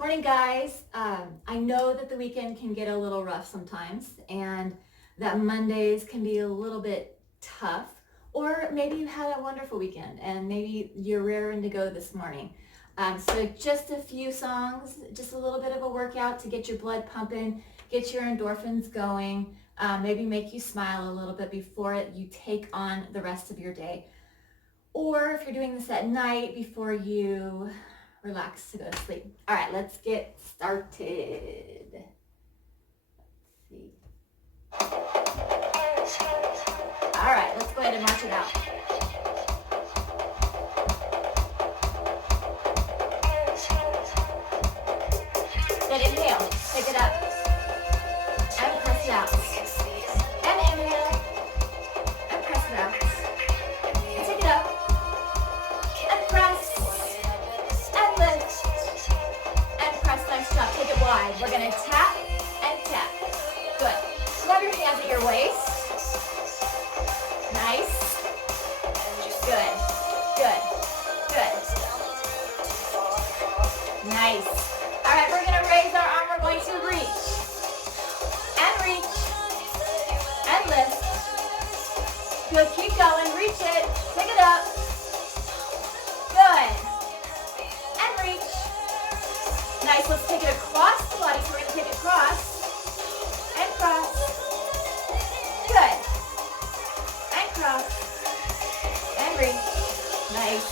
Morning, guys. I know that the weekend can get a little rough sometimes and that Mondays can be a little bit tough, or maybe you had a wonderful weekend and maybe you're raring to go this morning. So just a few songs, just a little bit of a workout to get your blood pumping, get your endorphins going, maybe make you smile a little bit before you take on the rest of your day. Or if you're doing this at night before you relax to go to sleep. All right, let's get started. Let's see. All right, let's go ahead and march it out. Good, inhale, take it up, and press it out. And inhale, and press it out. And take it up, and press, and lift, and press. Nice job, take it wide. We're gonna tap and tap. Good. Grab your hands at your waist. Nice. Good, good, good. Nice. All right, we're gonna raise our arm. We're going to reach, and lift. Good, keep going, reach it, pick it up. Good, and reach. Nice, let's take it across the body. So we're gonna take it cross, and cross. Good, and cross, and reach. Nice.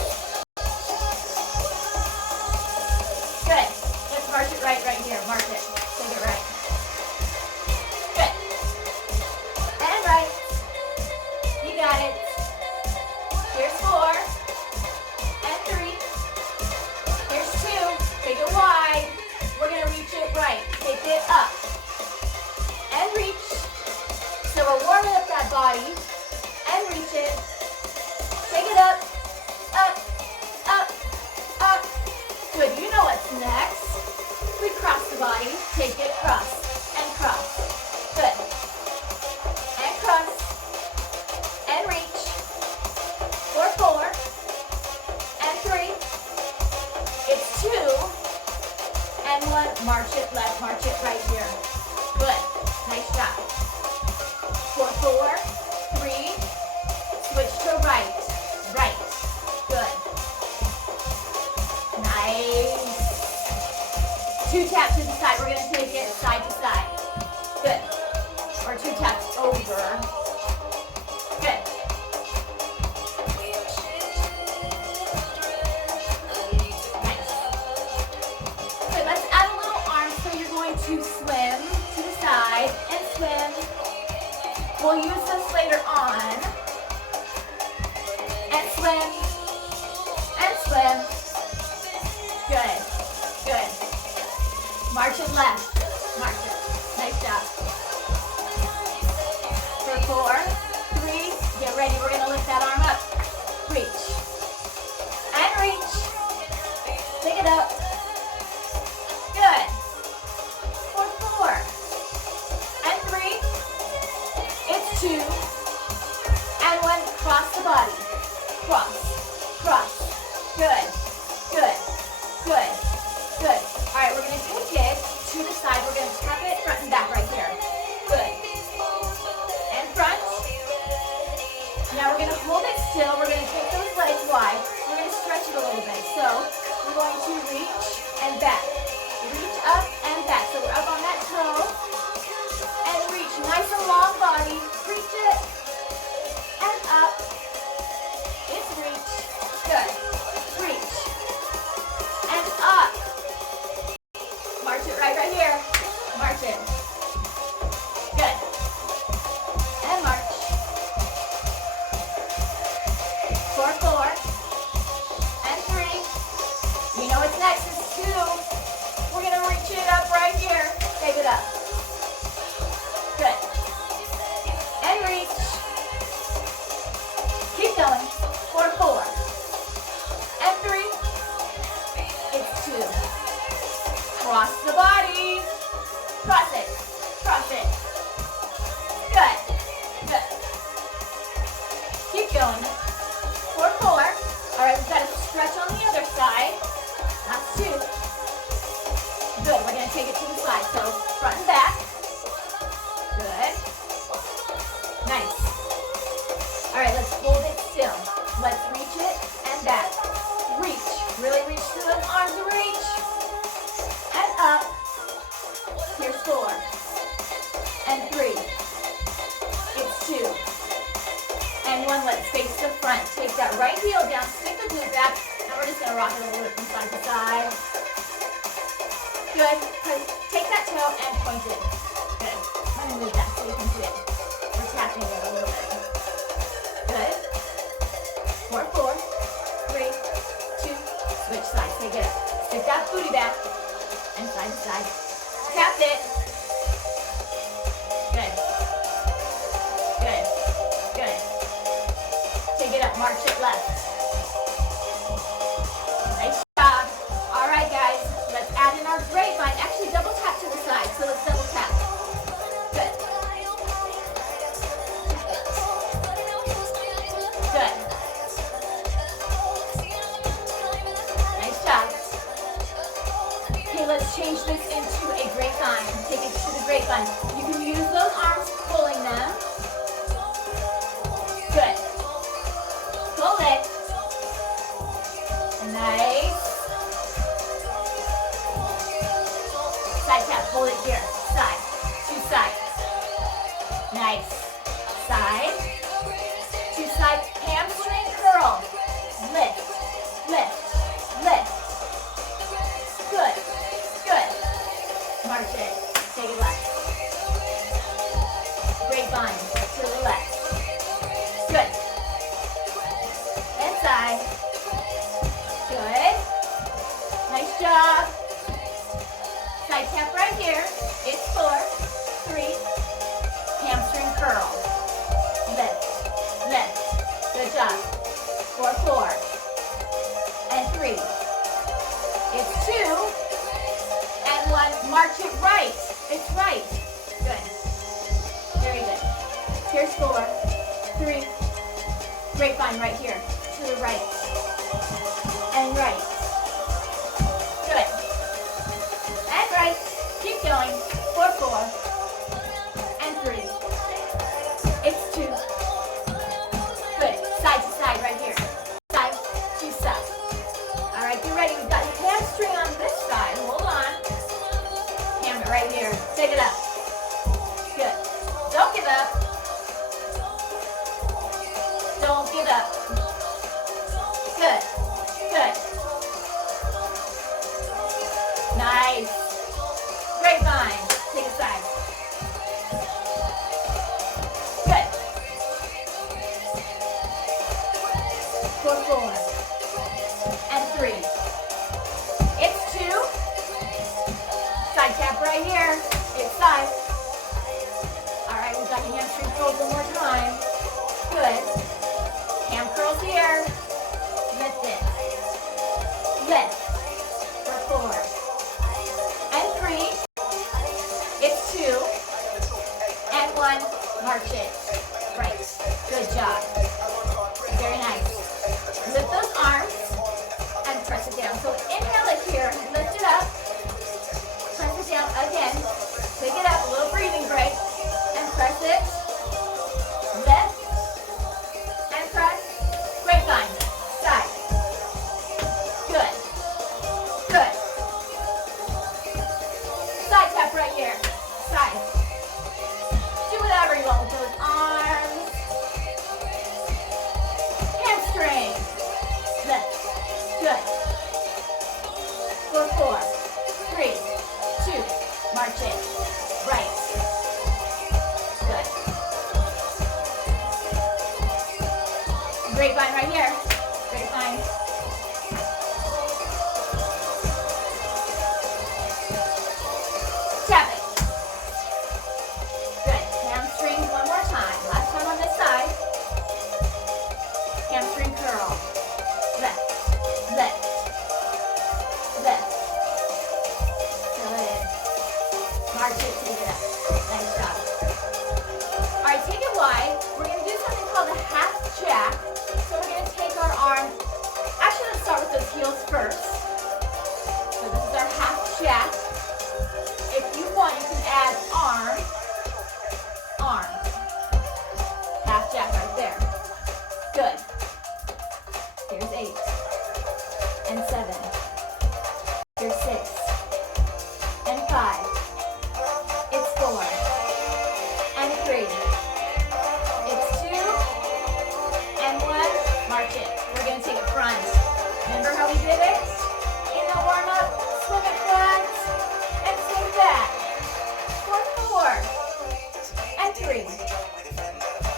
Good. Let's march it right here. March it. Take it right. Good. And right. You got it. Here's 4. And 3. Here's 2. Take it wide. We're going to reach it right. Take it up. And reach. So we're warming up that body. And reach it. Take it up. Up. Up. Up. Good. You know what's next. We cross the body, take it cross, and cross. Good. And cross, and reach. For 4, and 3. It's 2, and 1. March it left, march it right here. Good. Nice job. For 4, 3. Switch to right. Right. Good. Nice. 2 taps to the side. We're going to take it side to side. Good. Or 2 taps over. Good. Nice. Good. Let's add a little arm. So you're going to swim to the side and swim. We'll use this later on. And swim. And swim. Good. Good. March it left. March it. Nice job. For 4, 3. Get ready. We're going to lift that arm up. Reach. And reach. Pick it up. Good. For 4. And 3. It's 2. And 1. Cross the body. Cross. Cross. Good. Good. Good. Good. All right, we're going to take it to the side. We're going to tap it front and back right here. Good. And front. Now we're going to hold it still. We're going to take those legs wide. We're going to stretch it a little bit. So we're going to reach and back. Reach up and back. So we're up on that toe. And reach. Nice and long body. Reach it. And up. It's reach. Good. Reach. And up. March it right here. March it. Good. And march. For 4. And 3. You know what's next is 2. We're going to reach it up right here. Take it up. Good. And reach. Keep going. For 4. And 3. It's 2. Cross the body. Cross it. Cross it. Good. Good. Keep going. For 4. All right, we've got to stretch on the other side. That's 2. So front and back. Good. Nice. All right, let's hold it still. Let's reach it and back. Reach. Really reach through those arms. Reach. And up. Here's 4. And 3. It's 2. And 1. Let's face the front. Take that right heel down. Stick the glute back. And we're just going to rock it a little bit from side to side. Good. Take that toe and point it. Good. Let me move that so you can see it. We're tapping it a little bit. Good. 4, 4, 3, 2, switch sides. Take it up. Stick that booty back and side to side. Tap it. Good. Good. Good. Take it up. March it left. Nice job. All right, guys. Let's add in our grapevine. Actually, double tap to the side. So let's double tap. Good. Good. Nice job. Okay, let's change this into a grapevine. Take it to the grapevine. You can use those arms pulling them. Good. Pull it. Nice. Side tap. Hold it here. Side. 2 sides. Nice. Side. 2 sides. Hamstring curl. Lift. Lift. Lift. Good. Good. March it. Take it left. Grapevine to the left. Good. Inside. Good. Nice job. Side tap right here. It's 4, 3. Hamstring curl. Lift. Lift. Good job. 4, 4. And 3. It's 2. And 1. March it right. It's right. Good. Very good. Here's 4, 3. Grapevine right here. To the right. And right. Good. And right. Keep going. 4, 4. And 3. It's 2. Good. Side to side right here. Side to side. All right, get ready. We've got your hamstring on this side. Hold on. Hammer right here. Take it up. Good. Don't give up. Don't give up. Good. Good. Nice. Grapevine. Take a side. Good. 4, 4. And 3. It's 2. Side tap right here. It's side. All right, we've got your hamstring curls one more time. Good. Ham curls here. Lift it. Lift. For 4. And 3. It's 2. And 1. March it. Right. Good job. Very nice. Lift those arms and press it down. So inhale it here. Lift it up. Press it down again. Take it up. A little breathing break. And press it. Lift. And press. Grapevine. Side. Good. Good. Side tap right here. Side. Do whatever you want with those arms. Hamstring. Lift. Good. 4, 4. 3, 2. March it. Right. Good. Grapevine right here. Grapevine. Tap it. Good. Hamstrings one more time. Last time on this side. Hamstring curl. Lift. Lift. Lift. Good. March it. Take it up. Nice job. All right, take it wide. We're going to do something called a half jack. So we're going to take our arm. Actually, let's start with those heels first. So this is our half jack. If you want, You're 6 and 5. It's 4 and 3. It's 2 and 1. March it. We're going to take it front. Remember how we did it? In the warm-up, swim it front and swing back. For 4 and 3.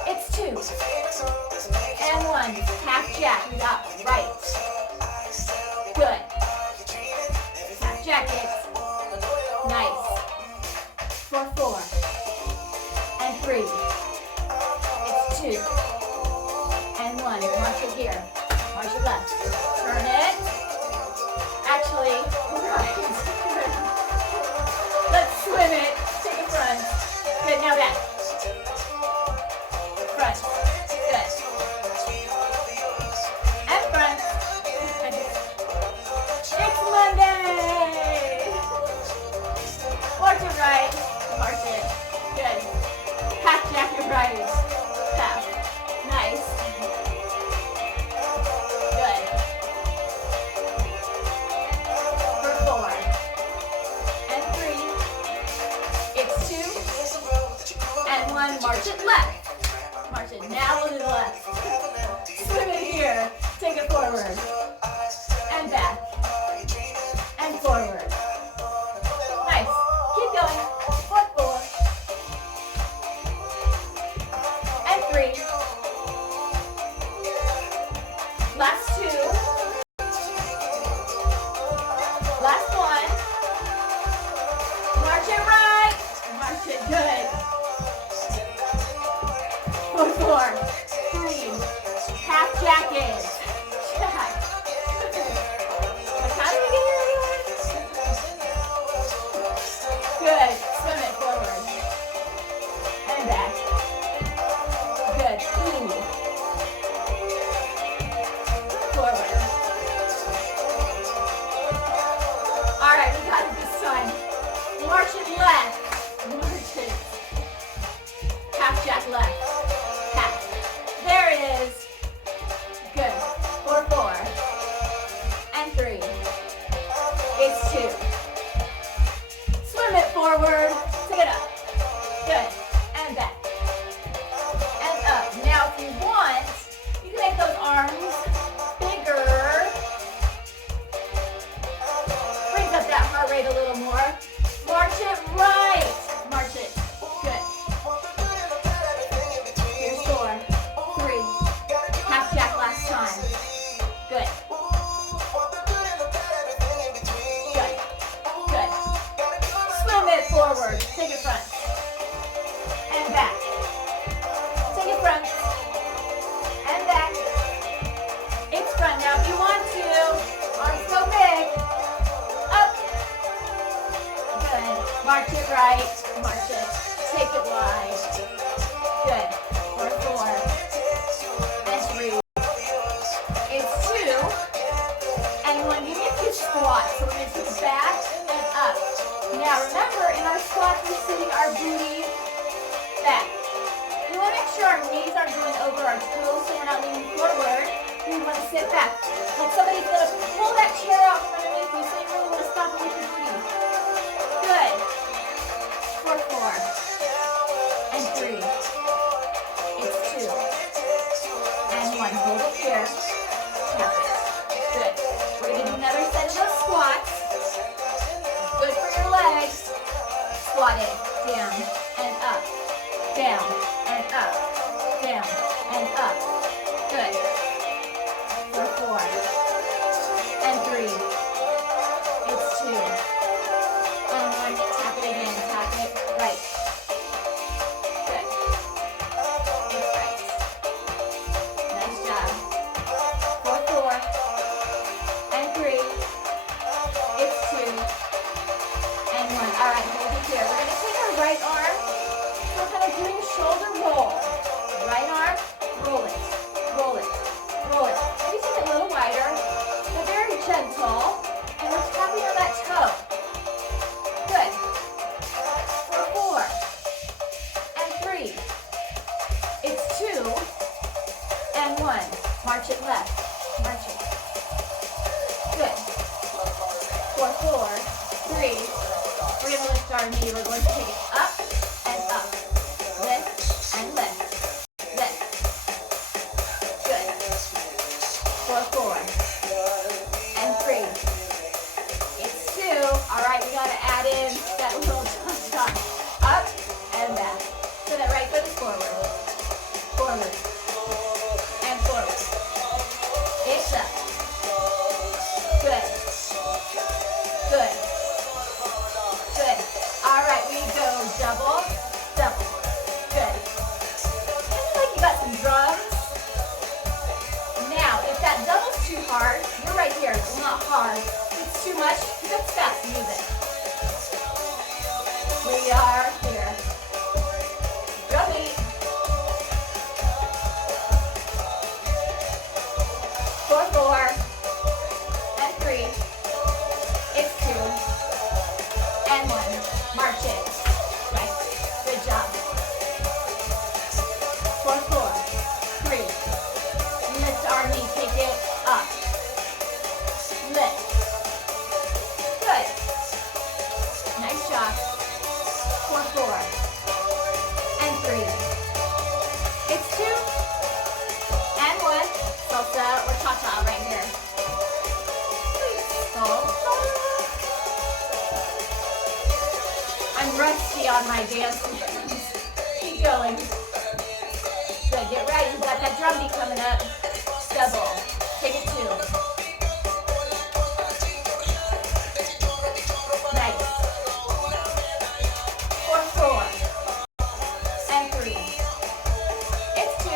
It's 2 and 1. Half jack. We got right. Good. Half jacket. Nice. For 4 and 3. It's 2 and 1. March it here. March it left. Turn it. Actually, right. Let's swim it. Take it front. Good. Now back. Front. Good. And front. It's Monday. March it right. March it. Good. Half jack it right. Half. Nice. Good. For 4 and 3. It's 2 and 1. March it left. March it now to the left. Swim it here. Take it forward. And back. And forward. Nice. Keep going. For 4 and 3. Last 2. Last 1. March it right. March it good. For 4, 3. Half jacket. Jack. How do we get here anyway? Good. Swim it forward. And back. Good. Ooh. Forward. All right, we got it this time. March it left. March it. Half jack left. Half. There it is. Good. For 4 and 3. It's 2. Swim it forward. Take it up. Good. And back. And up. Now if you want, you can make those arms bigger. Brings up that heart rate a little more. March it right. March it. Good. Here's 4, 3. Half jack last time. Good. Good. Good. Swim it forward. Take it front. And back. Take it front. And back. It's front. Now if you want to, arms go big. Up. Good. March it right. March it. Take it wide. Good. For 4 and 3. It's 2 and 1. Give me a few squats. So we're going to take it back and up. Now remember, in our squats, we're sitting our booty back. We want to make sure our knees aren't going over our toes, so we're not leaning forward. We want to sit back. Like somebody's going to pull that chair out from underneath you, so you really want to stop it with your booty. Good. For 4 and 3. It's 2 and 1. Hold it here. Tap it. Good. We're going to do another set of those squats. Good for your legs. Squat it. Down and up. Down and up. Down and up. Good. For 4 and 3. It's 2 and 1. Tap it again. Tap it right. Good. It's right. Nice job. For 4 and 3. It's 2 and 1. All right, hold it here. We're going to take our right arm. So we're kind of doing a shoulder roll. Right arm, roll it, roll it, roll it. Maybe take it a little wider, but very gentle. And we're tapping on that toe. Good. For 4 and 3. It's 2 and 1. March it left. March it. Good. For 4 our knee. We're going to take it up and up. Lift and lift. Lift. Good. 4, 4. And 3. It's 2. All right, we got to add in that little touch. Up and back. So that right foot is forward. Forward. And forward. It's up. Good. Good. Good. All right, we go double, double. Good. Kind of like you got some drums. Now, if that double's too hard, you're right here. It's not hard. If it's too much, that's fast music. We are here. Drum beat. 4, 4. And 3. It's 2. And 1. March it. Right. Good job. 4, 4. 3. Lift our knee. Take it up. Lift. Good. Nice job. 4, 4. And 3. It's 2. And 1. Salsa or cha-cha right here. Salsa. I'm rusty on my dance moves. Keep going. Good, get ready. We've got that drum beat coming up. Double. Take it 2. Nice. 4, 4. And 3. It's 2.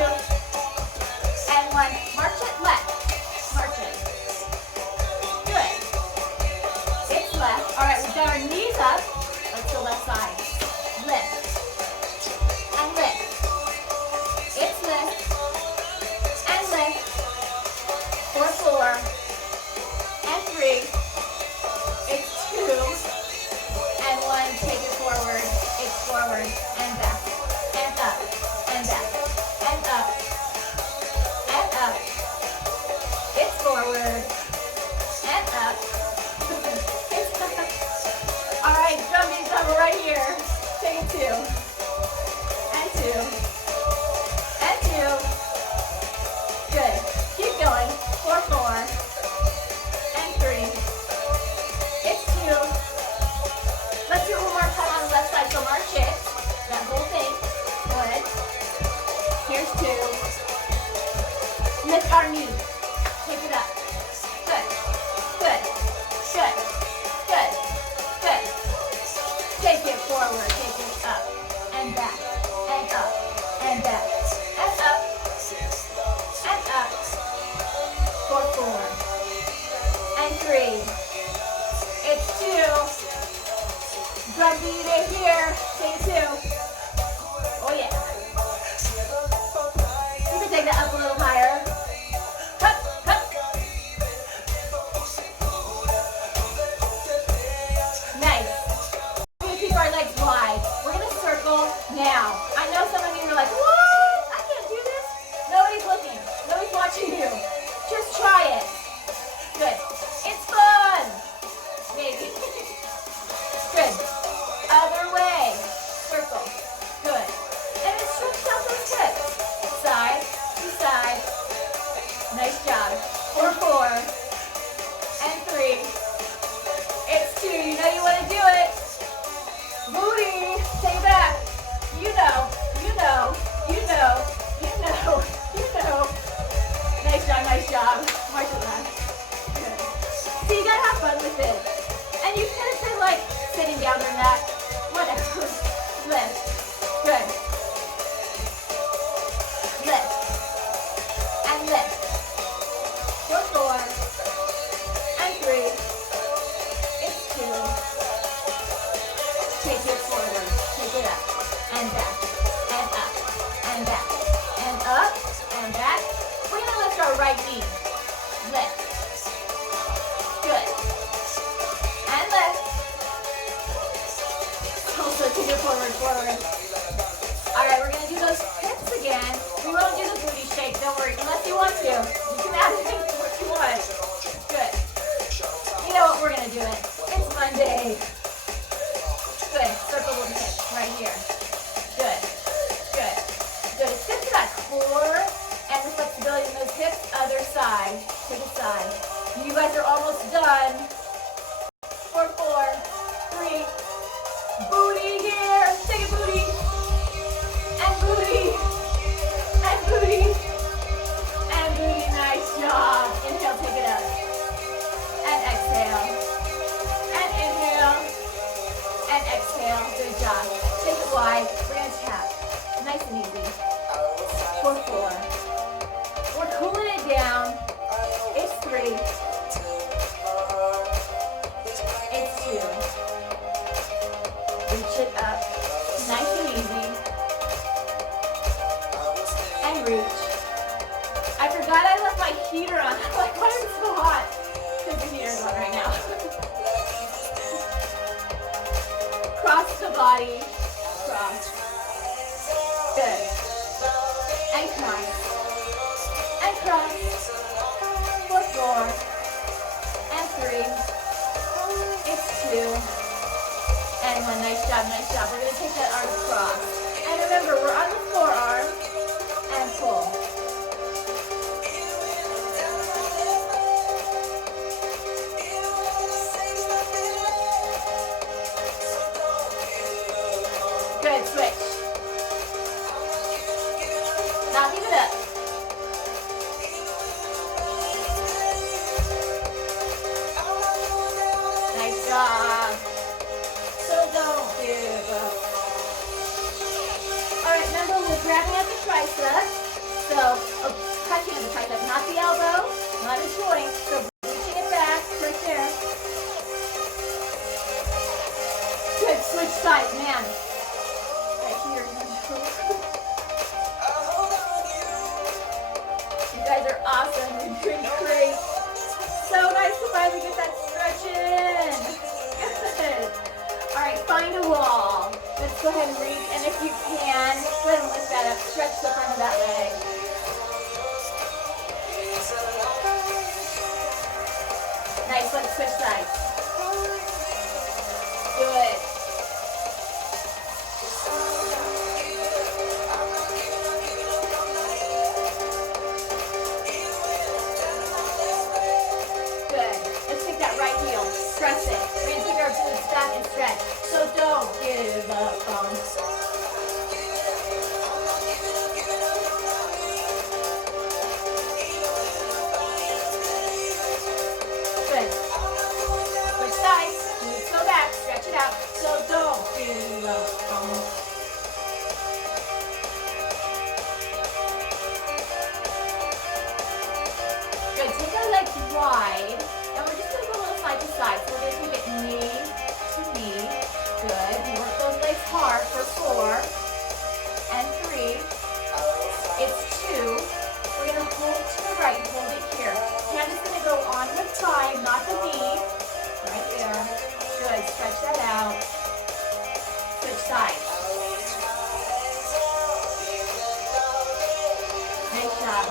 And 1. March it left. March it. Good. It's left. All right, we've got our knees up. Let's go left side. Lift. And lift. It's lift. And lift. 4, 4. And 3. It's 2. And 1. Take it forward. It's forward. And back. And up. And back. And up. And up. It's forward. And up. It's up. All right, drum beat double right here. Take it 2. And 2. And 2. Good. Keep going. 4, 4. And 3. It's 2. Let's do it one more time on the left side. So march it. That whole thing. Good. Here's 2. Lift our knee. Take it up. Good. Good. Good. Good. Good. Take it forward. Take it up. And back. And up. And back. And up. And up. 4, 4. And 3. It's 2. Drum beat it here. Take 2. Oh yeah. You can take that up a little higher. Hup, hup. Nice. We're going to keep our legs wide. We're going to circle now. I know some of you are like, what? I can't do this. Nobody's looking. Nobody's watching you. Just try it. Good. It's fun. Maybe. Good. Other way. Circle. Good. And it stretches out those hips. Side to side. Nice job. 4, 4. And 3. It's 2. You know you want to do it. Booty. Take it back. You know. You know. You know. You know. You know. Nice job. Nice job. March it left. Good. So you gotta have fun with it. And you can say like sitting down or not. Whatever. Lift. Good. Lift. And lift. 4, 4. And 3. It's 2. Take it forward. Take it up. And back. And up. And back. And up. And back. We're going to lift our right knee. Lift. Good. And lift. Also take it forward, forward. All right, we're going to do those hips again. We won't do the booty shake, don't worry, unless you want to. You can add it what you want. Good. You know what, we're going to do it. It's Monday. Good. 5. We're going to tap. Nice and easy. For 4. We're cooling it down. It's 3. It's 2. Reach it up. Nice and easy. And reach. I forgot I left my heater on. I'm like, why is it so hot? Because the heater's on right now. Cross the body. Cross. Good. And cross. And cross. For 4. And 3. It's 2. And 1. Nice job, nice job. We're going to take that arm across. And remember, we're on the forearm. And pull. Good, switch. Now keep it up. Nice job. So don't give up. Alright, remember we're grabbing at the tricep. So, touching at the tricep, not the elbow, not a joint. So reaching it back, right there. Good, switch sides, man. Right here. You guys are awesome. You're doing great. So nice to finally get that stretch in. Good. Alright, find a wall. Let's go ahead and reach. And if you can, go ahead and lift that up. Stretch the front of that leg. Nice, let's switch sides. Good. Good. Let's take that right heel. Press it. We're going to take our glutes back and stretch. So don't give up on it. Good. Switch sides. Glutes go back. Stretch it out. So don't give up on it. Good. Take our legs wide. And we're just going to go a little side to side. So we're going to take it knee to knee. Good. You work those legs hard for 4 and 3. It's 2. We're going to hold it to the right and hold it here. Hand is going to go on the thigh, not the knee. Right there. Good. Stretch that out. Switch sides. Nice job.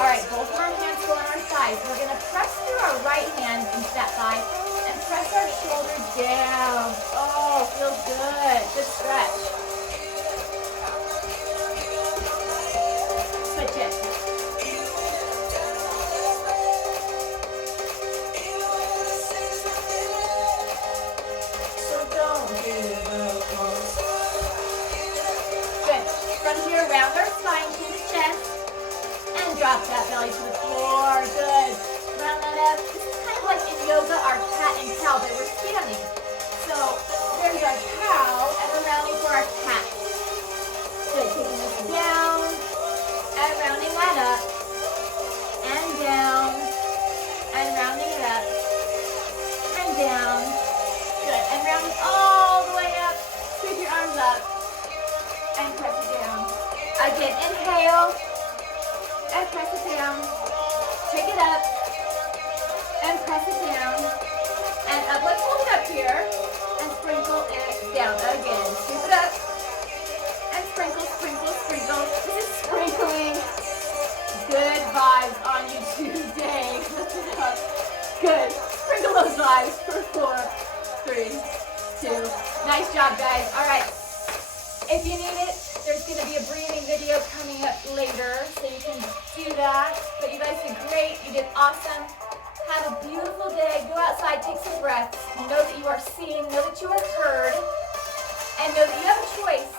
All right, both of our hands go on our thighs. We're going to press through our right hand into that thigh and press our shoulder down. Oh, feels good. Good stretch. Switch it. So don't give up. Good. From here, round our spine to the chest. And drop that belly to the floor. Good. Round that up. This is kind of like in yoga, our cat and cow, but we're standing. So there's our cow, and we're rounding for our cat. Good. Taking this down, and rounding that up, and down, and rounding it up, and down. Good. And rounding all the way up. Sweep your arms up, and press it down. Again, inhale. And press it down. Take it up. And press it down. And up. Let's hold it up here. And sprinkle it down again. Scoop it up. And sprinkle, sprinkle, sprinkle. This is sprinkling good vibes on you today. Lift it up. Good. Sprinkle those vibes for 4, 3, 2. Nice job, guys. All right. If you need it, there's going to be a breathing video coming up later, so you can do that. But you guys did great. You did awesome. Have a beautiful day. Go outside, take some breaths. Know that you are seen. Know that you are heard. And know that you have a choice